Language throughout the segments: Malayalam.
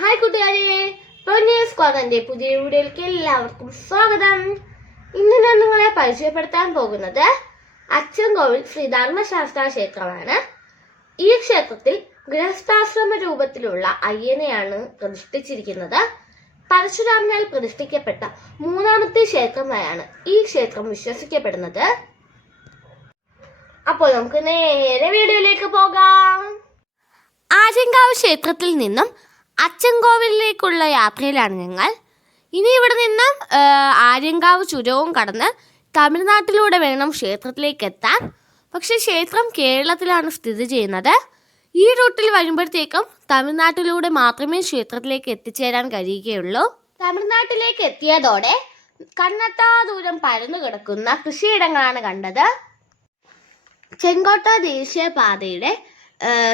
ഹായ് കൂട്ടുകാരെ. പൊന്നീസ് സ്ക്വാഡിന്റെ പുതിയ വീഡിയോയിലേക്ക് എല്ലാവർക്കും സ്വാഗതം. ഇന്ന് ഞാൻ നിങ്ങളെ പരിചയപ്പെടുത്താൻ പോകുന്നത് അച്ചൻകോവിൽ ശ്രീധർമ്മശാസ്ത്ര ക്ഷേത്രമാണ്. ഈ ക്ഷേത്രത്തിൽ ഗൃഹസ്ഥാശ്രമ രൂപത്തിലുള്ള അയ്യനെയാണ് പ്രതിഷ്ഠിച്ചിരിക്കുന്നത്. പരശുരാമനാൽ പ്രതിഷ്ഠിക്കപ്പെട്ട മൂന്നാമത്തെ ക്ഷേത്രമായാണ് ഈ ക്ഷേത്രം വിശ്വസിക്കപ്പെടുന്നത്. അപ്പോൾ നമുക്ക് നേരെ വീഡിയോയിലേക്ക് പോകാം. ആചങ്കാവ് ക്ഷേത്രത്തിൽ നിന്നും അച്ചൻകോവിലേക്കുള്ള യാത്രയിലാണ് ഞങ്ങൾ. ഇനി ഇവിടെ നിന്ന് ആര്യങ്കാവ് ചുരവും കടന്ന് തമിഴ്നാട്ടിലൂടെ വേണം ക്ഷേത്രത്തിലേക്ക് എത്താൻ. പക്ഷേ ക്ഷേത്രം കേരളത്തിലാണ് സ്ഥിതി ചെയ്യുന്നത്. ഈ റൂട്ടിൽ വരുമ്പോഴത്തേക്കും തമിഴ്നാട്ടിലൂടെ മാത്രമേ ക്ഷേത്രത്തിലേക്ക് എത്തിച്ചേരാൻ കഴിയുകയുള്ളൂ. തമിഴ്നാട്ടിലേക്ക് എത്തിയതോടെ കണ്ണെത്താ ദൂരം പരന്നു കിടക്കുന്ന കൃഷിയിടങ്ങളാണ് കണ്ടത്. ചെങ്കോട്ട ദേശീയപാതയുടെ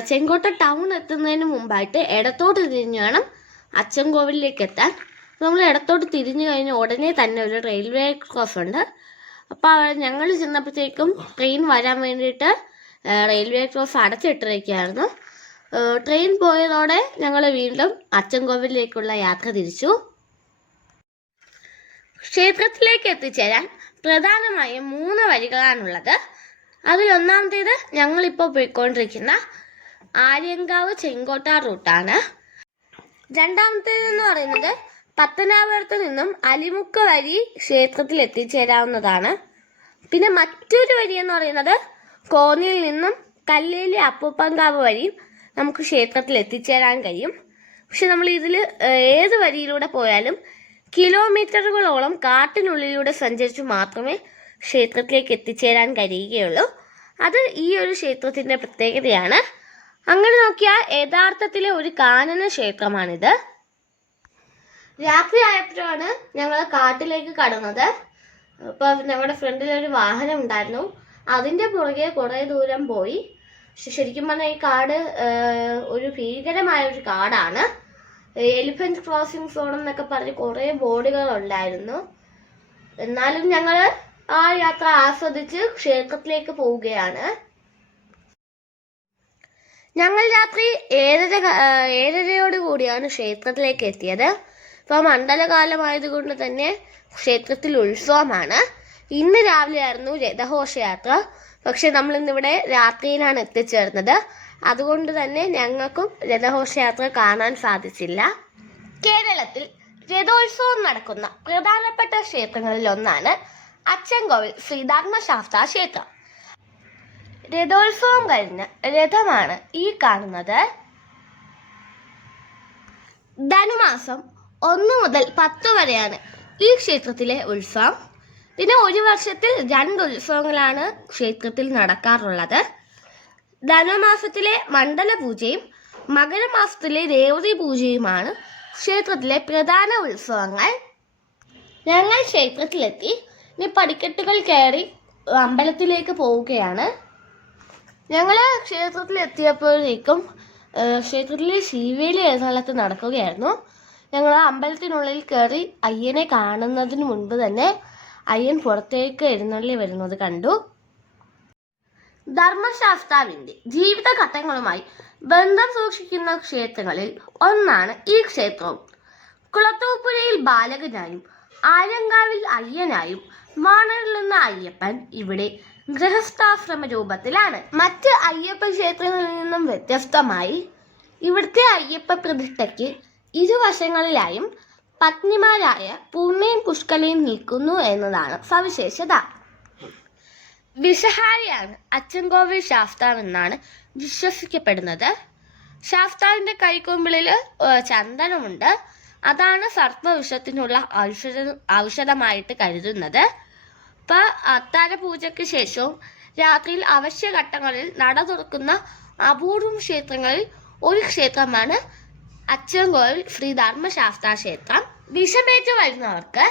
ചെങ്കോട്ട ടൗൺ എത്തുന്നതിന് മുമ്പായിട്ട് ഇടത്തോട്ട് തിരിഞ്ഞു വേണം അച്ചൻകോവിലേക്ക് എത്താൻ. നമ്മൾ ഇടത്തോട്ട് തിരിഞ്ഞു കഴിഞ്ഞ ഉടനെ തന്നെ ഒരു റെയിൽവേ ക്രോസ് ഉണ്ട്. അപ്പോൾ ഞങ്ങൾ ചെന്നപ്പോഴത്തേക്കും ട്രെയിൻ വരാൻ വേണ്ടിയിട്ട് റെയിൽവേ ക്രോസ് അടച്ചിട്ടിരിക്കുകയായിരുന്നു. ട്രെയിൻ പോയതോടെ ഞങ്ങൾ വീണ്ടും അച്ചൻകോവിലേക്കുള്ള യാത്ര തിരിച്ചു. ക്ഷേത്രത്തിലേക്ക് എത്തിച്ചേരാൻ പ്രധാനമായും മൂന്ന് വഴികളാണുള്ളത്. അതിലൊന്നാമത്തേത് ഞങ്ങളിപ്പോൾ പോയിക്കൊണ്ടിരിക്കുന്ന ആര്യങ്കാവ് ചെങ്കോട്ട റൂട്ടാണ്. രണ്ടാമത്തേതെന്ന് പറയുന്നത് പത്തനാപുരത്ത് നിന്നും അലിമുക്ക് വഴി ക്ഷേത്രത്തിൽ എത്തിച്ചേരാവുന്നതാണ്. പിന്നെ മറ്റൊരു വഴി എന്ന് പറയുന്നത് കോന്നിയിൽ നിന്നും കല്ലേലി അപ്പൂപ്പങ്കാവ് വഴി നമുക്ക് ക്ഷേത്രത്തിൽ എത്തിച്ചേരാൻ കഴിയും. പക്ഷെ നമ്മൾ ഇതിൽ ഏത് വഴിയിലൂടെ പോയാലും കിലോമീറ്ററുകളോളം കാട്ടിനുള്ളിലൂടെ സഞ്ചരിച്ചു മാത്രമേ ക്ഷേത്രത്തിലേക്ക് എത്തിച്ചേരാൻ കഴിയുകയുള്ളൂ. അത് ഈ ഒരു ക്ഷേത്രത്തിന്റെ പ്രത്യേകതയാണ്. അങ്ങനെ നോക്കിയാൽ യഥാർത്ഥത്തിലെ ഒരു കാനന ക്ഷേത്രമാണിത്. രാത്രി ആയപ്പോഴാണ് ഞങ്ങൾ കാട്ടിലേക്ക് കടന്നത്. അപ്പോൾ ഞങ്ങളുടെ ഫ്രണ്ടിൽ ഒരു വാഹനം ഉണ്ടായിരുന്നു. അതിന്റെ പുറകെ കുറേ ദൂരം പോയി. പക്ഷെ ശരിക്കും പറഞ്ഞാൽ ഈ കാട് ഒരു ഭീകരമായ ഒരു കാടാണ്. എലിഫന്റ് ക്രോസിംഗ് സോൺ എന്നൊക്കെ പറഞ്ഞ് കുറേ ബോർഡുകൾ ഉണ്ടായിരുന്നു. എന്നാലും ഞങ്ങൾ ആ യാത്ര ആസ്വദിച്ച് ക്ഷേത്രത്തിലേക്ക് പോവുകയാണ്. ഞങ്ങൾ രാത്രി ഏഴര ഏഴരയോട് കൂടിയാണ് ക്ഷേത്രത്തിലേക്ക് എത്തിയത്. ഇപ്പോൾ മണ്ഡലകാലമായതുകൊണ്ട് തന്നെ ക്ഷേത്രത്തിൽ ഉത്സവമാണ്. ഇന്ന് രാവിലെയായിരുന്നു രഥഘോഷയാത്ര പക്ഷെ നമ്മൾ ഇന്നിവിടെ രാത്രിയിലാണ് എത്തിച്ചേർന്നത്. അതുകൊണ്ട് തന്നെ ഞങ്ങൾക്കും രഥഘോഷയാത്ര കാണാൻ സാധിച്ചില്ല. കേരളത്തിൽ രഥോത്സവം നടക്കുന്ന പ്രധാനപ്പെട്ട ക്ഷേത്രങ്ങളിൽ ഒന്നാണ് അച്ചൻകോവിൽ ശ്രീധർമ്മശാസ്ത്ര ക്ഷേത്രം. രഥോത്സവം കഴിഞ്ഞ രഥമാണ് ഈ കാണുന്നത്. ധനുമാസം ഒന്ന് മുതൽ പത്ത് വരെയാണ് ഈ ക്ഷേത്രത്തിലെ ഉത്സവം. പിന്നെ ഒരു വർഷത്തിൽ രണ്ട് ഉത്സവങ്ങളാണ് ക്ഷേത്രത്തിൽ നടക്കാറുള്ളത്. ധനുമാസത്തിലെ മണ്ഡല പൂജയും മകരമാസത്തിലെ രേവതി പൂജയുമാണ് ക്ഷേത്രത്തിലെ പ്രധാന ഉത്സവങ്ങൾ. ഞങ്ങൾ ക്ഷേത്രത്തിലെത്തി. ഇനി പടിക്കെട്ടുകൾ കയറി അമ്പലത്തിലേക്ക് പോവുകയാണ്. ഞങ്ങൾ ക്ഷേത്രത്തിൽ എത്തിയപ്പോഴേക്കും ക്ഷേത്രത്തിലെ ശിവേലി എഴുന്നള്ളത്ത് നടക്കുകയായിരുന്നു. ഞങ്ങൾ അമ്പലത്തിനുള്ളിൽ കയറി അയ്യനെ കാണുന്നതിന് മുൻപ് തന്നെ അയ്യൻ പുറത്തേക്ക് എഴുന്നള്ളി വരുന്നത് കണ്ടു. ധർമ്മശാസ്താവിന്റെ ജീവിതഘട്ടങ്ങളുമായി ബന്ധം സൂക്ഷിക്കുന്ന ക്ഷേത്രങ്ങളിൽ ഒന്നാണ് ഈ ക്ഷേത്രവും കുളത്തൂപ്പുഴയിൽ ബാലകനായും ആര്യങ്കാവിൽ അയ്യനായും വാണരുളുന്ന അയ്യപ്പൻ ഇവിടെ ഗൃഹസ്ഥാശ്രമ രൂപത്തിലാണ് മറ്റ് അയ്യപ്പ ക്ഷേത്രങ്ങളിൽ നിന്നും വ്യത്യസ്തമായി ഇവിടുത്തെ അയ്യപ്പ പ്രതിഷ്ഠയ്ക്ക് ഇരുവശങ്ങളിലായും പത്നിമാരായ പൂർണയും പുഷ്കലയും നിൽക്കുന്നു എന്നതാണ് സവിശേഷത. വിഷഹാരിയാണ് അച്ചൻകോവിൽ ശാസ്താവെന്നാണ് വിശ്വസിക്കപ്പെടുന്നത്. ശാസ്താവിന്റെ കൈക്കൊമ്പിളിൽ ചന്ദനമുണ്ട്. അതാണ് സർപ്പവിഷത്തിനുള്ള ഔഷധ ഔഷധമായിട്ട് കരുതുന്നത്. ഇപ്പം അത്താര പൂജയ്ക്ക് ശേഷവും രാത്രിയിൽ അവശ്യ ഘട്ടങ്ങളിൽ നട തുറക്കുന്ന അപൂർവം ക്ഷേത്രങ്ങളിൽ ഒരു ക്ഷേത്രമാണ് അച്ചൻകോവിൽ ശ്രീ ധർമ്മശാസ്ത്ര ക്ഷേത്രം. വിഷമേറ്റ് വരുന്നവർക്ക്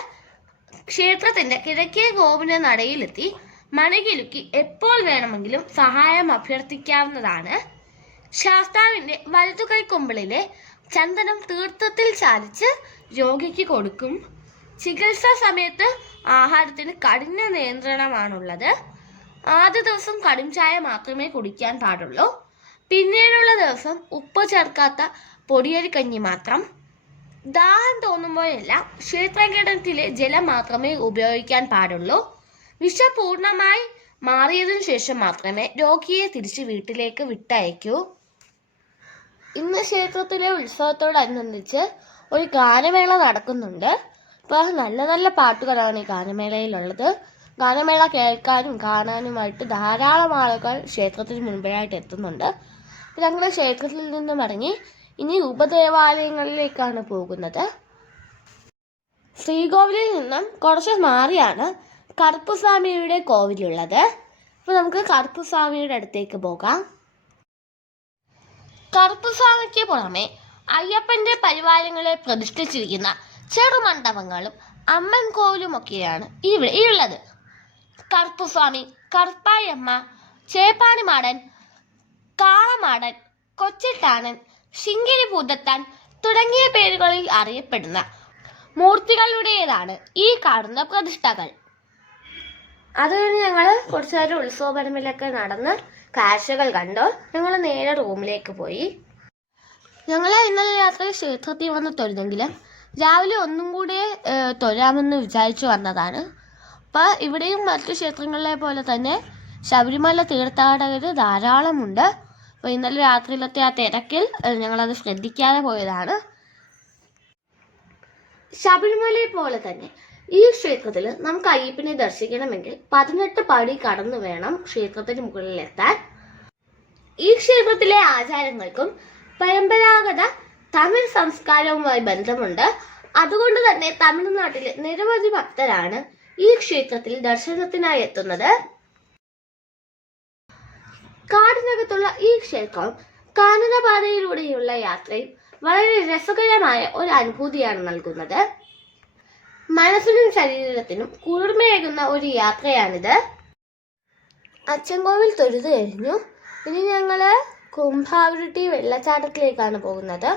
ക്ഷേത്രത്തിന്റെ കിഴക്കേ ഗോപുര നടയിലെത്തി മണകിലുക്കി എപ്പോൾ വേണമെങ്കിലും സഹായം അഭ്യർത്ഥിക്കാവുന്നതാണ്. ശാസ്താവിന്റെ വലതു കൈക്കൊമ്പിളിലെ ചന്ദനം തീർത്ഥത്തിൽ ചാലിച്ച് രോഗിക്ക് കൊടുക്കും. ചികിത്സാ സമയത്ത് ആഹാരത്തിന് കഠിന നിയന്ത്രണമാണുള്ളത്. ആദ്യ ദിവസം കടും ചായ മാത്രമേ കുടിക്കാൻ പാടുള്ളൂ. പിന്നീടുള്ള ദിവസം ഉപ്പ് ചേർക്കാത്ത പൊടിയരി കഞ്ഞി മാത്രം. ദാഹം തോന്നുമ്പോഴെല്ലാം ക്ഷേത്രകേടത്തിലെ ജലം മാത്രമേ ഉപയോഗിക്കാൻ പാടുള്ളൂ. വിഷ പൂർണമായി മാറിയതിനു ശേഷം മാത്രമേ രോഗിയെ തിരിച്ച് വീട്ടിലേക്ക് വിട്ടയക്കൂ. ഇന്ന് ക്ഷേത്രത്തിലെ ഉത്സവത്തോടനുബന്ധിച്ച് ഒരു ഗാനമേള നടക്കുന്നുണ്ട്. അപ്പോൾ നല്ല നല്ല പാട്ടുകളാണ് ഈ ഗാനമേളയിലുള്ളത്. ഗാനമേള കേൾക്കാനും കാണാനുമായിട്ട് ധാരാളം ആളുകൾ ക്ഷേത്രത്തിന് മുൻപിലായിട്ട് എത്തുന്നുണ്ട്. ഞങ്ങൾ ക്ഷേത്രത്തിൽ നിന്നും മടങ്ങി ഇനി ഉപദേവാലയങ്ങളിലേക്കാണ് പോകുന്നത്. ശ്രീകോവിലിൽ നിന്നും കുറച്ച് മാറിയാണ് കറുപ്പുസ്വാമിയുടെ കോവിലുള്ളത്. അപ്പോൾ നമുക്ക് കറുപ്പുസ്വാമിയുടെ അടുത്തേക്ക് പോകാം. കറുപ്പുസ്വാമിക്ക് പുറമെ അയ്യപ്പന്റെ പരിവാരങ്ങളെ പ്രതിഷ്ഠിച്ചിരിക്കുന്ന ചെറുമണ്ഡപങ്ങളും അമ്മൻ കോവിലുമൊക്കെയാണ് ഇവിടെ ഉള്ളത്. കറുപ്പുസ്വാമി കറുപ്പായമ്മ ചേപ്പാനിമാടൻ കാളമാടൻ കൊച്ചിട്ടാനൻ ശിങ്കിരി ഭൂതത്താൻ തുടങ്ങിയ പേരുകളിൽ അറിയപ്പെടുന്ന മൂർത്തികളുടേതാണ് ഈ കാണുന്ന പ്രതിഷ്ഠകൾ. അത് കഴിഞ്ഞ് ഞങ്ങൾ കുറച്ചുനേരം നടന്ന് കാഴ്ചകൾ കണ്ടോ? ഞങ്ങൾ നേരെ റൂമിലേക്ക് പോയി. ഞങ്ങൾ ഇന്നലെ രാത്രി ക്ഷേത്രത്തിൽ വന്ന് തൊഴുതെങ്കിലും രാവിലെ ഒന്നും കൂടെ തൊഴാമെന്ന് വിചാരിച്ചു വന്നതാണ്. അപ്പോൾ ഇവിടെയും മറ്റു ക്ഷേത്രങ്ങളിലെ പോലെ തന്നെ ശബരിമല തീർത്ഥാടകർ ധാരാളമുണ്ട്. അപ്പോൾ ഇന്നലെ രാത്രിയിലത്തെ ആ തിരക്കിൽ ഞങ്ങളത് ശ്രദ്ധിക്കാതെ പോയതാണ്. ശബരിമലയെ പോലെ തന്നെ ഈ ക്ഷേത്രത്തിൽ നമുക്ക് അയ്യപ്പനെ ദർശിക്കണമെങ്കിൽ പതിനെട്ട് പടി കടന്നു വേണം ക്ഷേത്രത്തിന് മുകളിലെത്താൻ. ഈ ക്ഷേത്രത്തിലെ ആചാരങ്ങൾക്കും പരമ്പരാഗത തമിഴ് സംസ്കാരവുമായി ബന്ധമുണ്ട്. അതുകൊണ്ട് തന്നെ തമിഴ്നാട്ടിലെ നിരവധി ഭക്തരാണ് ഈ ക്ഷേത്രത്തിൽ ദർശനത്തിനായി എത്തുന്നത്. കാടിനകത്തുള്ള ഈ ക്ഷേത്രം കാനനപാതയിലൂടെയുള്ള യാത്രയും വളരെ രസകരമായ ഒരു അനുഭൂതിയാണ് നൽകുന്നത്. മനസ്സിനും ശരീരത്തിനും കുളിർമയേകുന്ന ഒരു യാത്രയാണിത്. അച്ചൻകോവിൽ തൊഴുതു കഴിഞ്ഞു. ഇനി ഞങ്ങൾ കുംഭാവൃട്ടി വെള്ളച്ചാട്ടത്തിലേക്കാണ് പോകുന്നത്.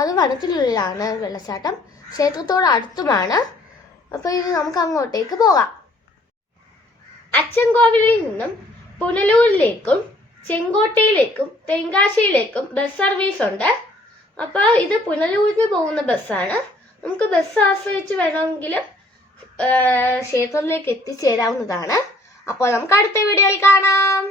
അത് വനത്തിനുള്ളിലാണ് വെള്ളച്ചാട്ടം. ക്ഷേത്രത്തോട് അടുത്തുമാണ്. അപ്പോൾ ഇത് നമുക്ക് അങ്ങോട്ടേക്ക് പോകാം. അച്ചൻകോവിലിൽ നിന്നും പുനലൂരിലേക്കും ചെങ്കോട്ടയിലേക്കും തെങ്കാശിയിലേക്കും ബസ് സർവീസ് ഉണ്ട്. അപ്പോൾ ഇത് പുനലൂരിന് പോകുന്ന ബസ്സാണ് നമുക്ക് ബസ് ആശ്രയിച്ച് വേണമെങ്കിലും ക്ഷേത്രത്തിലേക്ക് എത്തിച്ചേരാവുന്നതാണ്. അപ്പോൾ നമുക്ക് അടുത്ത വീഡിയോയിൽ കാണാം.